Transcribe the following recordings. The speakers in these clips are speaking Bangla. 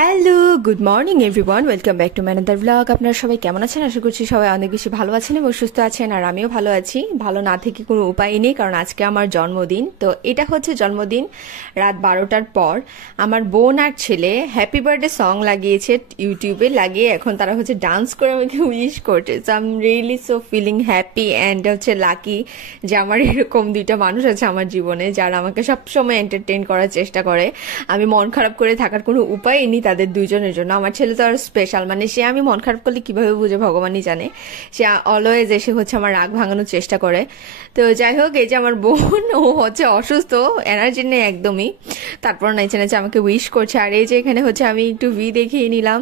Hello, good morning everyone, welcome back to my another blog. আপনারা সবাই কেমন আছেন? আশা করছি সবাই অনেক বেশি ভালো আছেন এবং সুস্থ আছেন, আর আমিও ভালো আছি। ভালো না থেকে কোনো উপায় নেই, কারণ আজকে আমার জন্মদিন। তো এটা হচ্ছে জন্মদিন রাত 12টার পর। আমার বোন আর ছেলে হ্যাপি বার্থডে সং লাগিয়েছে ইউটিউবে, লাগিয়ে এখন তারা হচ্ছে ডান্স করে আমাকে উইশ করছে। So I am really so feeling happy and হচ্ছে লাকি যে আমার এরকম দুইটা মানুষ আছে আমার জীবনে যারা আমাকে সবসময় এন্টারটেইন করার চেষ্টা করে। আমি মন খারাপ করে থাকার কোনো উপায় নেই তাদের দুইজনের জন্য। আমার ছেলে তো আর স্পেশাল, মানে সে আমি মন খারাপ করলে কিভাবে বুঝে ভগবানই জানে। সে অলওয়েজ এসে হচ্ছে আমার রাগ ভাঙানোর চেষ্টা করে। তো যাই হোক, এই যে আমার বোন, ও হচ্ছে অসুস্থ, এনার্জি নেই একদমই, তারপর নাইচে নাইচে আমাকে উইশ করছে। আর এই যে এখানে হচ্ছে আমি একটু দেখিয়ে নিলাম।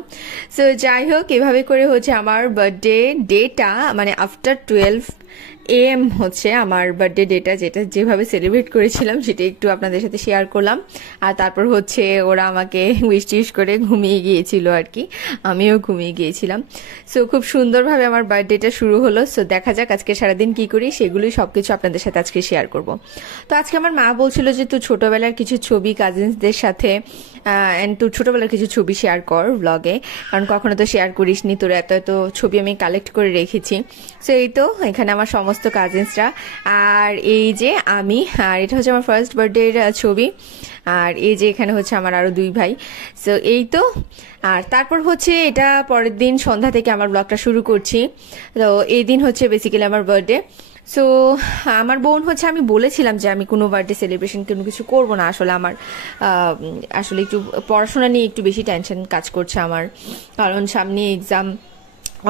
সো যাই হোক, এভাবে করে হচ্ছে আমার বার্থডে ডেটা, মানে আফটার 12 AM হচ্ছে আমার বার্থডে ডেটা, যেটা যেভাবে সেলিব্রেট করেছিলাম সেটা একটু আপনাদের সাথে শেয়ার করলাম। আর তারপর হচ্ছে ওরা আমাকে উইশ টিশ করে ঘুমিয়ে গিয়েছিল আর কি, আমিও ঘুমিয়ে গিয়েছিলাম। সো খুব সুন্দরভাবে আমার বার্থডেটা শুরু হলো। সো দেখা যাক আজকে সারাদিন কি করি, সেগুলোই সবকিছু আপনাদের সাথে আজকে শেয়ার করব। তো আজকে আমার মা বলছিল যে তুই ছোটবেলার কিছু ছবি কাজিনসদের সাথে অ্যান্ড তোর ছোটবেলার কিছু ছবি শেয়ার কর ব্লগে, কারণ কখনো তো শেয়ার করিসনি, তোর এত এত ছবি আমি কালেক্ট করে রেখেছি। সো এই তো এখানে আমার সমস্ত কাজিনসরা, আর এই যে আমি, আর এটা হচ্ছে আমার ফার্স্ট বার্থডের ছবি। আর এই যে এখানে হচ্ছে আমার আরো দুই ভাই। সো এই তো, আর তারপর হচ্ছে এটা পরের দিন সন্ধ্যা থেকে আমার ব্লগটা শুরু করছি। তো এই দিন হচ্ছে বেসিক্যালি আমার বার্থডে। সো আমার বোন হচ্ছে, আমি বলেছিলাম যে আমি কোনো বার্থডে সেলিব্রেশন কোনো কিছু করব না। আসলে আমার আসলে একটু পড়াশোনা নিয়ে একটু বেশি টেনশন কাজ করছে আমার, কারণ সামনে এক্সাম।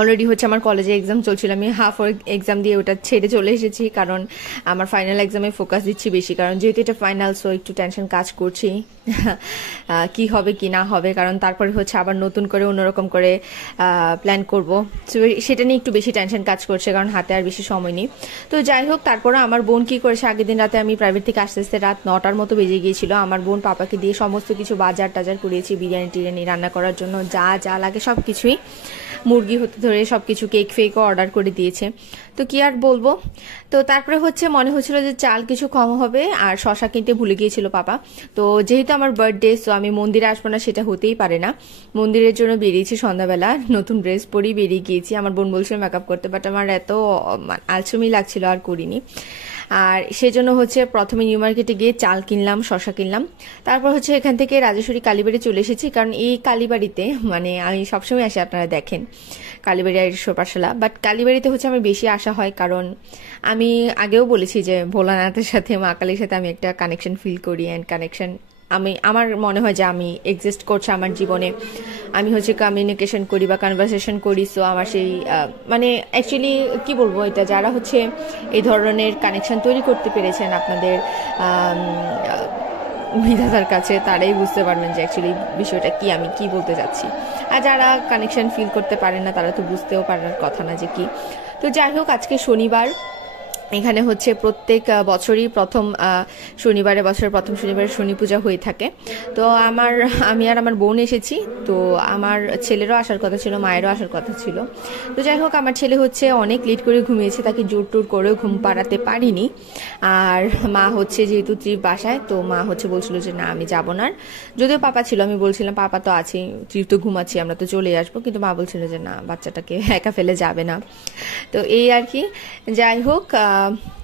অলরেডি হচ্ছে আমার কলেজে এক্সাম চলছিল, আমি হাফ এক্সাম দিয়ে ওটা ছেড়ে চলে এসেছি, কারণ আমার ফাইনাল এক্সামে ফোকাস দিচ্ছি বেশি, কারণ যেহেতু এটা ফাইনাল। সো একটু টেনশন কাজ করছি কি হবে কি না হবে, কারণ তারপরে হচ্ছে আবার নতুন করে অন্যরকম করে প্ল্যান করব। সো সেটা নিয়ে একটু বেশি টেনশন কাজ করছে, কারণ হাতে আর বেশি সময় নেই। তো যাই হোক, তারপরে আমার বোন কি করেছে, আগের দিন রাতে আমি প্রাইভেট থেকে আস্তে আস্তে রাত 9টার মতো বেজে গিয়েছিল। আমার বোন পাপাকে দিয়ে সমস্ত কিছু বাজার টাজার করিয়েছি, বিরিয়ানি টিরিয়ানি রান্না করার জন্য যা যা লাগে সব কিছুই, মুরগি হতে ধরে সব কিছু, কেক ফেকও অর্ডার করে দিয়েছে। তো কি আর বলবো। তো তারপরে হচ্ছে মনে হচ্ছিল যে চাল কিছু কম হবে, আর শশা কিনতে ভুলে গিয়েছিল পাপা। তো যেহেতু আমার বার্থডে, সো আমি মন্দিরে আসবো না সেটা হতেই পারে না। মন্দিরের জন্য বেরিয়েছি সন্ধ্যাবেলা, নতুন ড্রেস পরেই বেরিয়ে গিয়েছি। আমার বোন বলছিল মেকআপ করতে, বাট আমার এত আলসেমি লাগছিল আর করিনি। আর সেজন্য হচ্ছে প্রথমে নিউ মার্কেটে গিয়ে চাল কিনলাম, শশা কিনলাম। তারপর হচ্ছে এখান থেকে রাজেশ্বরী কালীবাড়ি চলে এসেছি, কারণ এই কালীবাড়িতে, মানে আমি সবসময় আসি, আপনারা দেখেন কালীবাড়ি আর পাঠশালা, বাট কালীবাড়িতে হচ্ছে আমার বেশি আসা হয়, কারণ আমি আগেও বলেছি যে ভোলানাথের সাথে, মা কালীর সাথে আমি একটা কানেকশন ফিল করি, অ্যান্ড কানেকশন আমার মনে হয় যে আমি এক্সিস্ট করছে আমার জীবনে, আমি হচ্ছে কমিউনিকেশন করি বা কনভারসেশন করি। সো আমার সেই মানে অ্যাকচুয়ালি কি বলবো, এটা যারা হচ্ছে এই ধরনের কানেকশন তৈরি করতে পেরেছেন আপনাদের বিধাতার কাছে, তারাই বুঝতে পারবেন যে অ্যাকচুয়ালি বিষয়টা কি, আমি কি বলতে চাচ্ছি। আর যারা কানেকশন ফিল করতে পারেন না, তারা তো বুঝতেও পারার কথা না যে কি। তো যাই হোক, আজকে শনিবার, এখানে হচ্ছে প্রত্যেক বছরই প্রথম শনিবারে, বছরের প্রথম শনিবারে শনি পূজা হয়ে থাকে। তো আমি আর আমার বোন এসেছি। তো আমার ছেলেরও আসার কথা ছিল, মায়েরও আসার কথা ছিল। তো যাই হোক, আমার ছেলে হচ্ছে অনেক লেট করে ঘুমিয়েছে, তাকে জোর টোর করেও ঘুম পাড়াতে পারিনি। আর মা হচ্ছে যেহেতু ত্রিপ বাসায়, তো মা হচ্ছে বলছিল যে না আমি যাবো না। যদিও পাপা ছিল, আমি বলছিলাম পাপা তো আছেই, ত্রিপ তো ঘুমাচ্ছি, আমরা তো চলে আসবো, কিন্তু মা বলছিল যে না, বাচ্চাটাকে একা ফেলে যাবে না। তো এই আর কি। যাই হোক,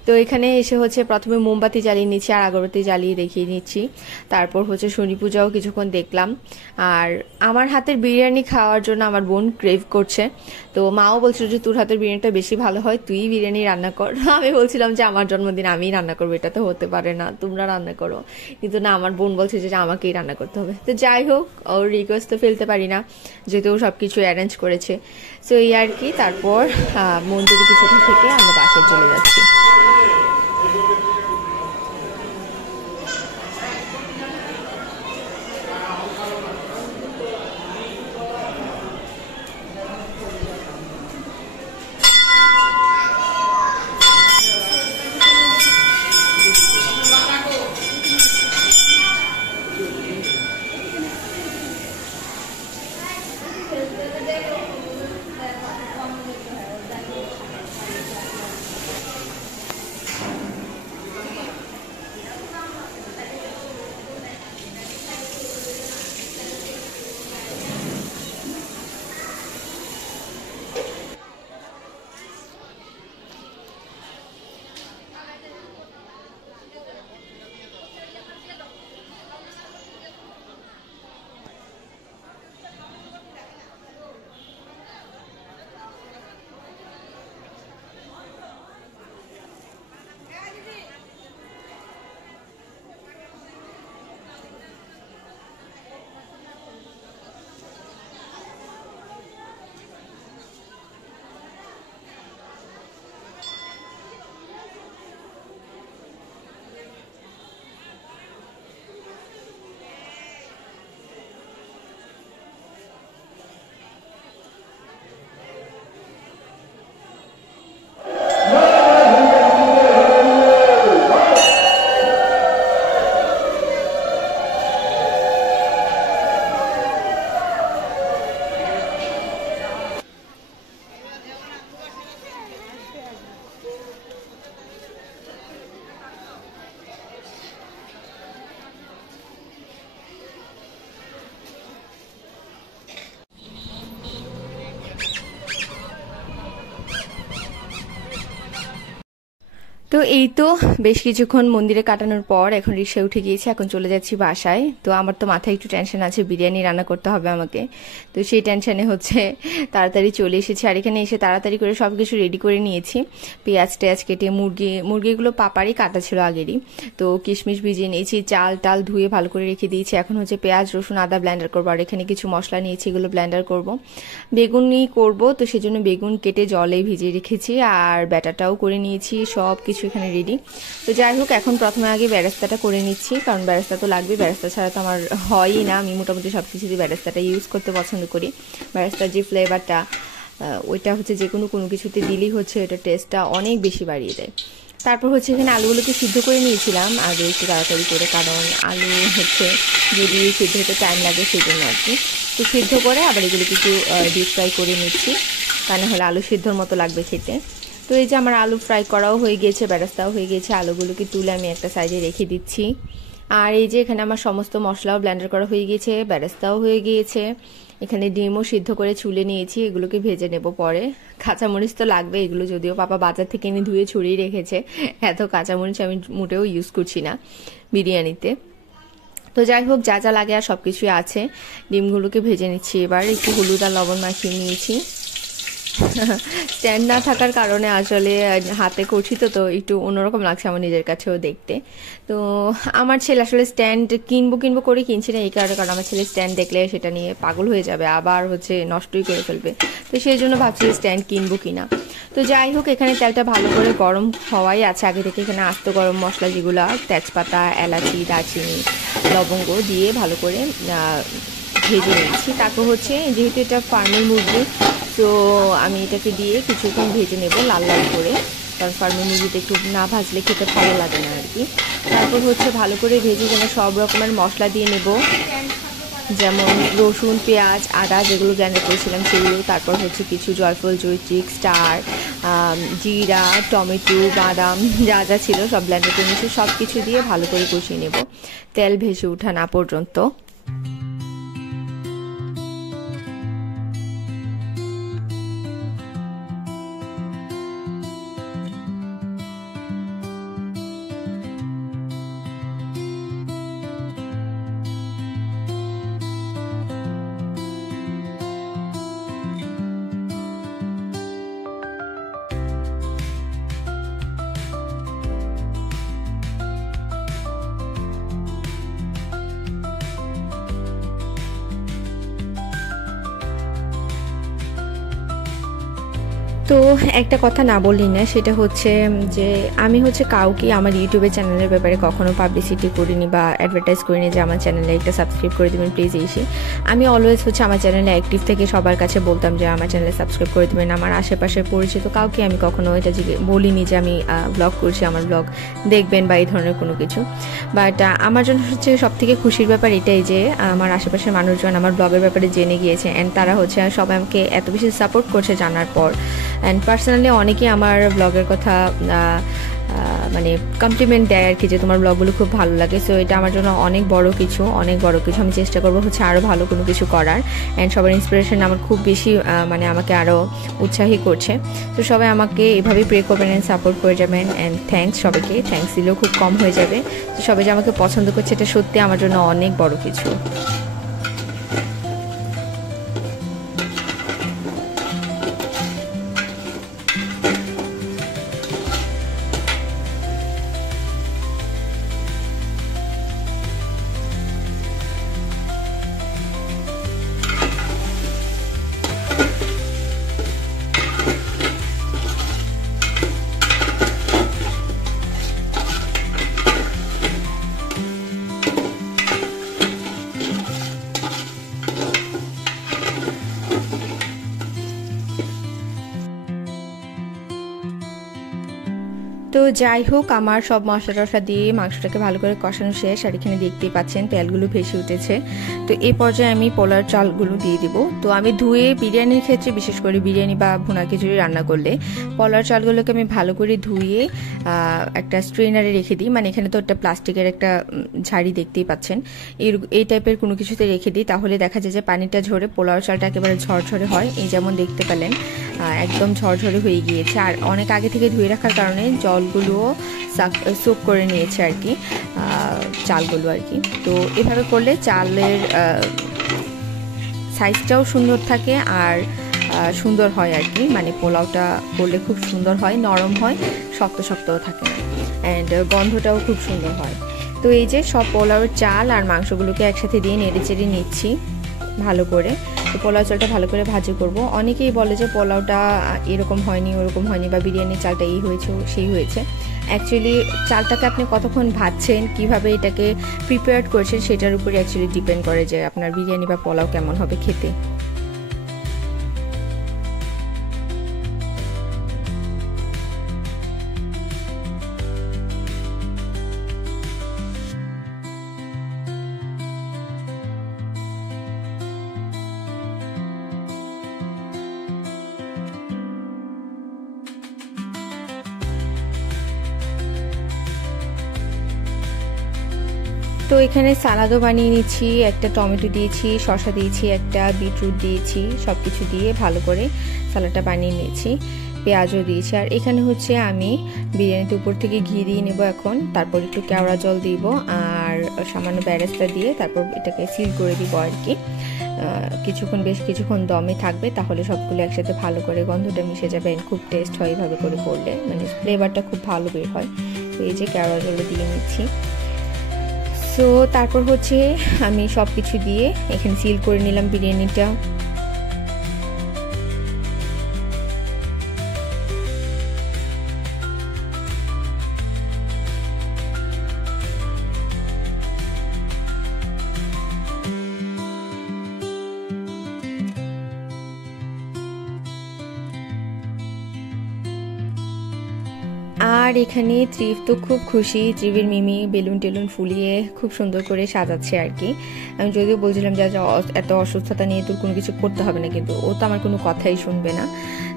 তো এখানে এসে হচ্ছে প্রথমে মোমবাতি জ্বালিয়ে নিচ্ছি আর আগরবাতি জ্বালিয়ে দেখিয়ে নিচ্ছি। তারপর হচ্ছে শনি পূজাও কিছুক্ষণ দেখলাম। আর আমার হাতের বিরিয়ানি খাওয়ার জন্য আমার বোন ক্রেভ করছে। তো মাও বলছিল যে তোর হাতের বিরিয়ানিটা বেশি ভালো হয়, তুই বিরিয়ানি রান্না কর। আমি বলছিলাম যে আমার জন্মদিন আমি রান্না করবো, এটা তো হতে পারে না, তোমরা রান্না করো। কিন্তু না, আমার বোন বলছে যে আমাকেই রান্না করতে হবে। তো যাই হোক, ওর রিকোয়েস্ট তো ফেলতে পারি না, যেহেতু ও সবকিছু অ্যারেঞ্জ করেছে। সো এই আর কি। তারপর মন্দিরে কিছুটা থেকে আমরা বাসায় চলে যাচ্ছি। তো এই তো বেশ কিছুক্ষণ মন্দিরে কাটানোর পর এখন রিক্সায় উঠে গিয়েছি, এখন চলে যাচ্ছি বাসায়। তো আমার তো মাথায় একটু টেনশন আছে, বিরিয়ানি রান্না করতে হবে আমাকে। তো সেই টেনশনে হচ্ছে তাড়াতাড়ি চলে এসেছি, আর এখানে এসে তাড়াতাড়ি করে সব কিছু রেডি করে নিয়েছি। পেঁয়াজ টেয়াজ কেটে মুরগিগুলো পাপারই কাটা ছিল আগেরই। তো কিশমিশ ভিজিয়ে নিয়েছি, চাল টাল ধুয়ে ভালো করে রেখে দিয়েছি। এখন হচ্ছে পেঁয়াজ রসুন আদা ব্লেন্ডার করবো, আর এখানে কিছু মশলা নিয়েছি, এগুলো ব্লেন্ডার করব। বেগুনই করব, তো সেজন্য বেগুন কেটে জলে ভিজিয়ে রেখেছি, আর ব্যাটাটাও করে নিয়েছি, সব কিছু এখানে রেডি। তো যাই হোক, এখন প্রথমে আগে বেরেস্তাটা করে নিচ্ছি, কারণ বেরেস্তা তো লাগবে, বেরেস্তা ছাড়া তো আমার হয়ই না। আমি মোটামুটি সব কিছুতে বেরেস্তাটা ইউজ করতে পছন্দ করি। বেরেস্তার যে ফ্লেভারটা, ওইটা হচ্ছে যে কোনো কিছুতে দিলেই হচ্ছে এটা টেস্টটা অনেক বেশি বাড়িয়ে দেয়। তারপর হচ্ছে এখানে আলুগুলোকে সিদ্ধ করে নিয়েছিলাম আগে একটু তাড়াতাড়ি করে, কারণ আলু হচ্ছে যদি সিদ্ধ হতে টাইম লাগে সেই জন্য আর কি। তো সিদ্ধ করে আবার এগুলোকে একটু ডিপ ফ্রাই করে নিচ্ছি, তা না হলে আলু সিদ্ধর মতো লাগবে খেতে। তো এই যে আমার আলু ফ্রাই করাও হয়ে গিয়েছে, বেরেস্তাও হয়ে গিয়েছে, আলুগুলোকে তুলে আমি একটা সাইডে রেখে দিচ্ছি। আর এই যে এখানে আমার সমস্ত মশলাও ব্লেন্ডার করা হয়ে গিয়েছে, বেরেস্তাও হয়ে গিয়েছে। এখানে ডিমও সিদ্ধ করে চুলে নিয়েছি, এগুলোকে ভেজে নেব পরে। কাঁচামরিচ তো লাগবে, এগুলো যদিও পাপা বাজার থেকে এনে ধুয়ে ছড়িয়ে রেখেছে, এত কাঁচামরিচ আমি মোটেও ইউজ করছি না বিরিয়ানিতে। তো যাই হোক, যা যা লাগে আর সব কিছুই আছে। ডিমগুলোকে ভেজে নিচ্ছি, এবার একটু হলুদ আর লবণ মাখিয়ে নিয়েছি। স্ট্যান্ড না থাকার কারণে আসলে হাতে করছি, তো একটু অন্যরকম লাগছে আমার নিজের কাছেও দেখতে। তো আমার ছেলে আসলে স্ট্যান্ড কিনবো করে কিনছি না এই কারণে, কারণ আমার ছেলে স্ট্যান্ড দেখলে সেটা নিয়ে পাগল হয়ে যাবে, আবার হচ্ছে নষ্টই করে ফেলবে। তো সেই জন্য ভাবছি স্ট্যান্ড কিনবো কিনা। তো যাই হোক, এখানে তেলটা ভালো করে গরম হওয়াই আছে আগে থেকে। এখানে আস্ত গরম মশলা যেগুলো, তেজপাতা, এলাচি, দারচিনি, লবঙ্গ দিয়ে ভালো করে ভেজে নিচ্ছি। তারপর হচ্ছে যেহেতু এটা ফার্মের মুরগি, তো আমি এটাকে দিয়ে কিছুক্ষণ ভেজে নেব লাল লাল করে, কারণ ফার্মের মুরগিতে একটু না ভাজলে খেতে ভালো লাগে না আর কি। তারপর হচ্ছে ভালো করে ভেজে যেন সব রকমের মশলা দিয়ে নেব, যেমন রসুন, পেঁয়াজ, আদা যেগুলো ব্লেন্ডার করেছিলাম সেগুলো। তারপর হচ্ছে কিছু জয়ফল, জয়ত্রী, স্টার, জিরা, টমেটো, বাদাম যা যা ছিল সব ব্লেন্ডার করে নিয়েছি। সব কিছু দিয়ে ভালো করে কষিয়ে নেব তেল ভেসে ওঠা না পর্যন্ত। তো একটা কথা না বললি না, সেটা হচ্ছে যে আমি হচ্ছে কাউকে আমার ইউটিউবের চ্যানেলের ব্যাপারে কখনো পাবলিসিটি করিনি বা অ্যাডভার্টাইজ করিনি যে আমার চ্যানেলে একটা সাবস্ক্রাইব করে দেবেন প্লিজ এসে। আমি অলওয়েজ হচ্ছে আমার চ্যানেলে অ্যাক্টিভ থেকে সবার কাছে বলতাম যে আমার চ্যানেলে সাবস্ক্রাইব করে দেবেন। আমার আশেপাশের পরিচিত কাউকে আমি কখনো এটা বলিনি যে আমি ব্লগ করছি, আমার ব্লগ দেখবেন বা এই ধরনের কোনো কিছু। বাট আমার জন্য হচ্ছে সবথেকে খুশির ব্যাপার এটাই যে আমার আশেপাশের মানুষজন আমার ব্লগের ব্যাপারে জেনে গিয়েছে, অ্যান্ড তারা হচ্ছে সবাই আমাকে এত বেশি সাপোর্ট করছে জানার পর। অ্যান্ড পার্সোনালি অনেকেই আমার ব্লগের কথা মানে কমপ্লিমেন্ট দেয় আর কি, যে তোমার ব্লগগুলো খুব ভালো লাগে। সো এটা আমার জন্য অনেক বড় কিছু। আমি চেষ্টা করবো হচ্ছে আরও ভালো কোনো কিছু করার, অ্যান্ড সবার ইন্সপিরেশন আমার খুব বেশি মানে আমাকে আরও উৎসাহী করছে। তো সবাই আমাকে এভাবেই প্রে করবেন অ্যান্ড সাপোর্ট করে যাবেন। অ্যান্ড থ্যাঙ্কস সবাইকে, থ্যাঙ্কস দিলেও খুব কম হয়ে যাবে। তো সবাই যে আমাকে পছন্দ করছে এটা সত্যি আমার জন্য অনেক বড় কিছু। তো যাই হোক, আমার সব মশলা টশলা দিয়ে মাংসটাকে ভালো করে কষানো শেষ, আর এখানে দেখতেই পাচ্ছেন তেলগুলো ভেসে উঠেছে। তো এই পর্যায়ে আমি পোলার চালগুলো দিয়ে দিব। তো আমি ধুয়ে বিরিয়ানির ক্ষেত্রে, বিশেষ করে বিরিয়ানি বা ভুনা খিচুড়ি রান্না করলে পোলার চালগুলোকে আমি ভালো করে ধুয়ে একটা স্ট্রেনারে রেখে দিই। মানে এখানে তো একটা প্লাস্টিকের একটা ঝাড়ি দেখতেই পাচ্ছেন, এই টাইপের কোনো কিছুতে রেখে দিই, তাহলে দেখা যায় যে পানিটা ঝরে পোলার চালটা একেবারে ঝরঝরে হয়। এই যেমন দেখতে পেলেন একদম ঝরঝরে হয়ে গিয়েছে। আর অনেক আগে থেকে ধুয়ে রাখার কারণে জলগুলোও সোক করে নিয়েছে আর কি, চালগুলো আর কি। তো এভাবে করলে চালের সাইজটাও সুন্দর থাকে আর সুন্দর হয় আর কি, মানে পোলাওটা করলে খুব সুন্দর হয়, নরম হয়, শক্ত শক্তও থাকে না, অ্যান্ড গন্ধটাও খুব সুন্দর হয়। তো এই যে সব পোলাওর চাল আর মাংসগুলোকে একসাথে দিয়ে নেড়ে চেড়ে নিচ্ছি ভালো করে। তো পোলাও চালটা ভালো করে ভাজি করব। অনেকেই বলে যে পোলাওটা এরকম হয়নি, ওরকম হয়নি, বা বিরিয়ানির চালটা এই হয়েছে সেই হয়েছে। অ্যাকচুয়ালি চালটাকে আপনি কতক্ষণ ভাজছেন, কিভাবে এটাকে প্রিপেয়ার করছেন, সেটার উপরে অ্যাকচুয়ালি ডিপেন্ড করে যে আপনার বিরিয়ানি বা পোলাও কেমন হবে খেতে। তো এখানে সালাদও বানিয়ে নিচ্ছি, একটা টমেটো দিয়েছি, শসা দিয়েছি, একটা বিটরুট দিয়েছি, সব কিছু দিয়ে ভালো করে সালাদটা বানিয়ে নিয়েছি, পেঁয়াজও দিয়েছি। আর এখানে হচ্ছে আমি বিরিয়ানিতে উপর থেকে ঘি দিয়ে নেব এখন, তারপর একটু কেওড়া জল দিব আর সামান্য বেরেস্তা দিয়ে তারপর এটাকে সিল করে দিব আর কি। কিছুক্ষণ, বেশ কিছুক্ষণ দমে থাকবে, তাহলে সবগুলো একসাথে ভালো করে গন্ধটা মিশে যাবে। খুব টেস্ট হয় এভাবে করে করলে, মানে ফ্লেভারটা খুব ভালো বের হয়। তো এই যে কেওড়া জলও দিয়ে নিচ্ছি। সো তারপর হচ্ছে আমি সব কিছু দিয়ে এখানে সিল করে নিলাম বিরিয়ানিটা। আর এখানে ত্রিভ তো খুব খুশি, ত্রিভের মিমি বেলুন টেলুন ফুলিয়ে খুব সুন্দর করে সাজাচ্ছে আর কি। আমি যদিও বলছিলাম যে এত অসুস্থতা নিয়ে তোর কোনো কিছু করতে হবে না, কিন্তু ও তো আমার কোনো কথাই শুনবে না।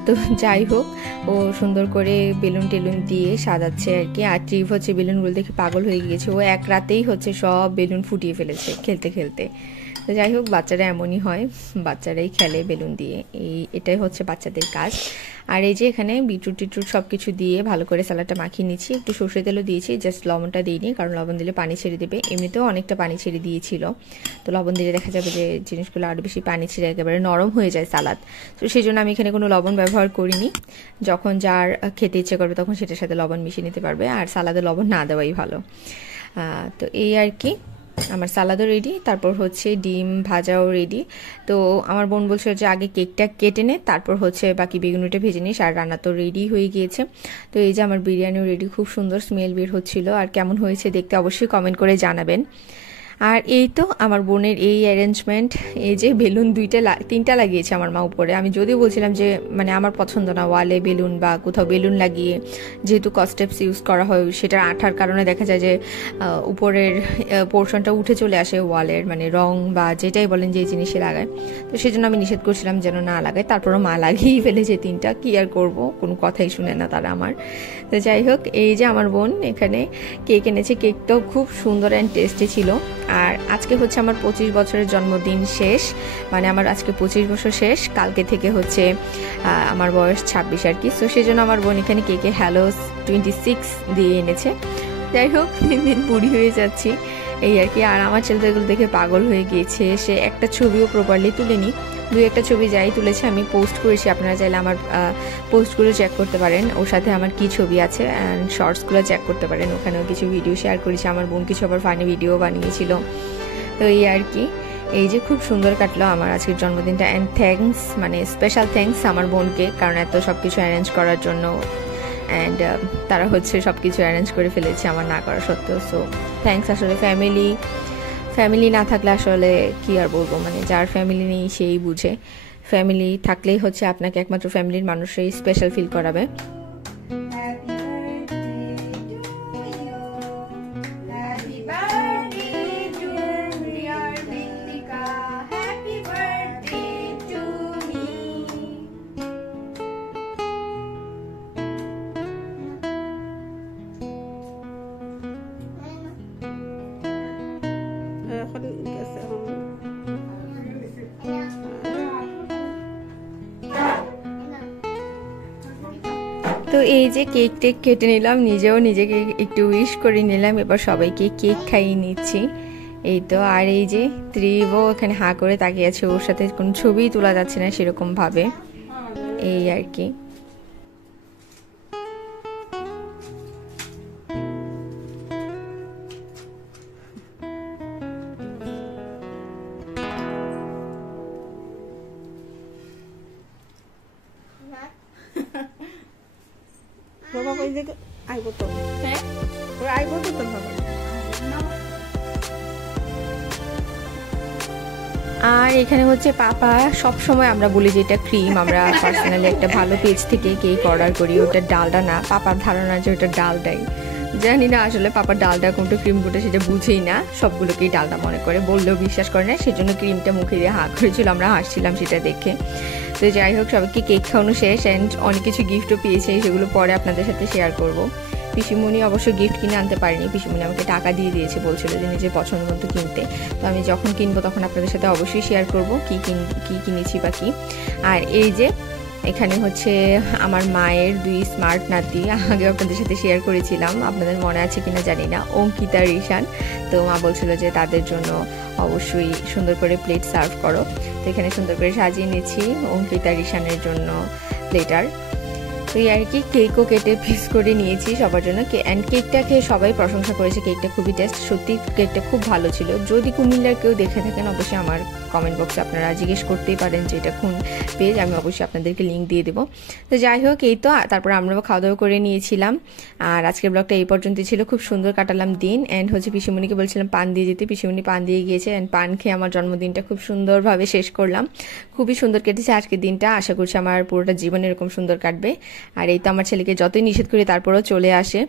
তো যাই হোক, ও সুন্দর করে বেলুন টেলুন দিয়ে সাজাচ্ছে আর কি। আর ত্রিভ হচ্ছে বেলুনগুলো দেখে পাগল হয়ে গিয়েছে, ও এক রাতেই হচ্ছে সব বেলুন ফুটিয়ে ফেলেছে খেলতে খেলতে। তো যাই হোক, বাচ্চারা এমনই হয়, বাচ্চারাই খেলে বেলুন দিয়ে, এটাই হচ্ছে বাচ্চাদের কাজ। আর এই যে এখানে বিটরুট টিটরুট সব কিছু দিয়ে ভালো করে স্যালাডটা মাখিয়ে নিচ্ছি, একটু সর্ষে তেলও দিয়েছি, জাস্ট লবণটা দিইনি, কারণ লবণ দিলে পানি ছেড়ে দেবে, এমনিতেও অনেকটা পানি ছেড়ে দিয়েছিল। তো লবণ দিলে দেখা যাবে যে জিনিসগুলো আরও বেশি পানি ছেড়ে একেবারে নরম হয়ে যায় সালাদ। তো সেই জন্য আমি এখানে কোনো লবণ ব্যবহার করিনি। যখন যার খেতে ইচ্ছে করবে তখন সেটার সাথে লবণ মিশিয়ে নিতে পারবে, আর সালাদে লবণ না দেওয়াই ভালো। তো এই আর কি, আমার সালাদও রেডি, তারপর হচ্ছে ডিম ভাজাও রেডি। তো আমার বোন বলছিল যে আগে কেকটা কেটে নে, তারপর হচ্ছে বাকি বেগুনিটা ভেজে নিস, আর রান্না তো রেডি হয়ে গিয়েছে। তো এই যে আমার বিরিয়ানিও রেডি, খুব সুন্দর স্মেল বের হচ্ছিল। আর কেমন হয়েছে দেখতে অবশ্যই কমেন্ট করে জানাবেন। আর এই তো আমার বোনের এই অ্যারেঞ্জমেন্ট, এই যে বেলুন তিনটা লাগিয়েছে আমার মা উপরে। আমি যদিও বলছিলাম যে মানে আমার পছন্দ না ওয়ালে বেলুন বা কোথাও বেলুন লাগিয়ে, যেহেতু কস্টেপস ইউজ করা হয়, সেটার আঠার কারণে দেখা যায় যে উপরের পোর্শনটা উঠে চলে আসে ওয়ালের, মানে রং বা যেটাই বলেন যে জিনিসে লাগায়। তো সেই জন্য আমি নিষেধ করছিলাম যেন না লাগায়, তারপরও মা লাগিয়েই ফেলেছে তিনটা, কি আর করবো, কোনো কথাই শুনে না তারা আমার। তো যাই হোক, এই যে আমার বোন এখানে কেক এনেছে, কেকটাও খুব সুন্দর অ্যান্ড টেস্টি ছিল। আর আজকে হচ্ছে আমার 25 বছরের জন্মদিন শেষ, মানে আমার আজকে 25 বছর শেষ, কালকে থেকে হচ্ছে আমার বয়স 26 আর কি। তো সেই জন্য আমার বোন এখানে কেকে হ্যালো 26 দিয়ে এনেছে। যাই হোক, দিন দিন বুড়ি হয়ে যাচ্ছি এই আর কি। আর আমার ছেলে তো এগুলো দেখে পাগল হয়ে গিয়েছে, সে একটা ছবিও প্রপারলি তুলেনি, দুই একটা ছবি যাই তুলেছে আমি পোস্ট করেছি, আপনারা চাইলে আমার পোস্টগুলো চেক করতে পারেন, ওর সাথে আমার কি ছবি আছে অ্যান্ড শর্টসগুলো চেক করতে পারেন, ওখানেও কিছু ভিডিও শেয়ার করেছি, আমার বোন কিছু আবার ফানি ভিডিও বানিয়েছিল। তো এই আর কি, এই যে খুব সুন্দর কাটলো আমার আজকের জন্মদিনটা। অ্যান্ড থ্যাঙ্কস, মানে স্পেশাল থ্যাঙ্কস আমার বোনকে, কারণ এত সব কিছু অ্যারেঞ্জ করার জন্য, অ্যান্ড তারা হচ্ছে সব কিছু অ্যারেঞ্জ করে ফেলেছে আমার না করা সত্ত্বেও। So thanks. আসলে ফ্যামিলি না থাকলে আসলে কি আর বলবো, মানে যার ফ্যামিলি নেই সেই বুঝে, ফ্যামিলি থাকলেই হচ্ছে আপনাকে একমাত্র ফ্যামিলির মানুষই স্পেশাল ফিল করাবে। তো এই যে কেক টেক কেটে নিলাম, নিজেও নিজেকে একটু উইশ করে নিলাম, এবার সবাইকে কেক খাইয়ে নিচ্ছি। এই তো, আর এই যে ত্রিবও এখানে হাঁ করে তাকিয়ে আছে, ওর সাথে কোনো ছবিই তোলা যাচ্ছে না সেরকম ভাবে, এই আর কি। বাবা এই দিকে আইবো তো, হ্যাঁ ওই আইবো তো তোর বাবা। আর এখানে হচ্ছে পাপা, সব সময় আমরা বলি যে এটা ক্রিম, আমরা পার্সোনালি একটা ভালো পেজ থেকে কেক অর্ডার করি, ওটা ডালডা না। পাপার ধারণা যে ওটা ডালডাই, জানি না আসলে পাপার ডালডা কোনটা ক্রিম কোনটা সেটা বুঝেই না, সবগুলোকেই ডালডা মনে করে, বললেও বিশ্বাস করে না, সেজন্য ক্রিমটা মুখে দিয়ে হাঁ করেছিল, আমরা হাসছিলাম সেটা দেখে। তো যাই হোক, সবাইকে কেক খাওয়ানো শেষ, অ্যান্ড অনেক কিছু গিফটও পেয়েছে, সেগুলো পরে আপনাদের সাথে শেয়ার করব। পিসিমণি অবশ্য গিফট কিনে আনতে পারিনি, পিসিমণি আমাকে টাকা দিয়ে দিয়েছে, বলছিল যে নিজের পছন্দ মতো কিনতে। তো আমি যখন কিনবো তখন আপনাদের সাথে অবশ্যই শেয়ার করব কী কিনেছি বা কী। আর এই যে এখানে হচ্ছে আমার মায়ের 2 স্মার্ট নাতি, আগে আপনাদের সাথে শেয়ার করেছিলাম, আপনাদের মনে আছে কিনা জানি না, অঙ্কিতা রিশান। তো মা বলছিল যে তাদের জন্য অবশ্যই সুন্দর করে প্লেট সার্ভ করো, তো এখানে সুন্দর করে সাজিয়ে নিয়েছি অঙ্কিতা রিশানের জন্য প্লেটার। তো এই আর কি, কেকও কেটে পিস করে নিয়েছি সবার জন্য, অ্যান্ড কেকটা খেয়ে সবাই প্রশংসা করেছে, কেকটা খুবই টেস্ট, সত্যি কেকটা খুব ভালো ছিল। যদি কুমিল্লার কেউ দেখে থাকেন অবশ্যই আমার কমেন্ট বক্সে আপনারা জিজ্ঞেস করতেই পারেন যে এটা কোন পেজ, আমি অবশ্যই আপনাদেরকে লিঙ্ক দিয়ে দেবো। তো যাই হোক, এই তো, তারপর আমরাও খাওয়া দাওয়া করে নিয়েছিলাম। আর আজকের ব্লগটা এই পর্যন্তই ছিল, খুব সুন্দর কাটালাম দিন। অ্যান্ড হচ্ছে পিসিমণিকে বলছিলাম পান দিয়ে যেতে, পিসিমণি পান দিয়ে গিয়েছে, অ্যান্ড পান খেয়ে আমার জন্মদিনটা খুব সুন্দরভাবে শেষ করলাম। খুবই সুন্দর কেটেছে আজকের দিনটা, আশা করছি আমার পুরোটা জীবন এরকম সুন্দর কাটবে। আর এই তো, আমার ছেলেকে যতই নিষেধ করি তারপরেও চলে আসে,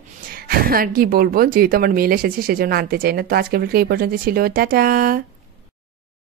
আর কি বলবো, যেহেতু আমার মেল এসেছে সেজন্য আনতে চাই না। তো আজকের ব্লগটা এই পর্যন্ত ছিল, টাটা।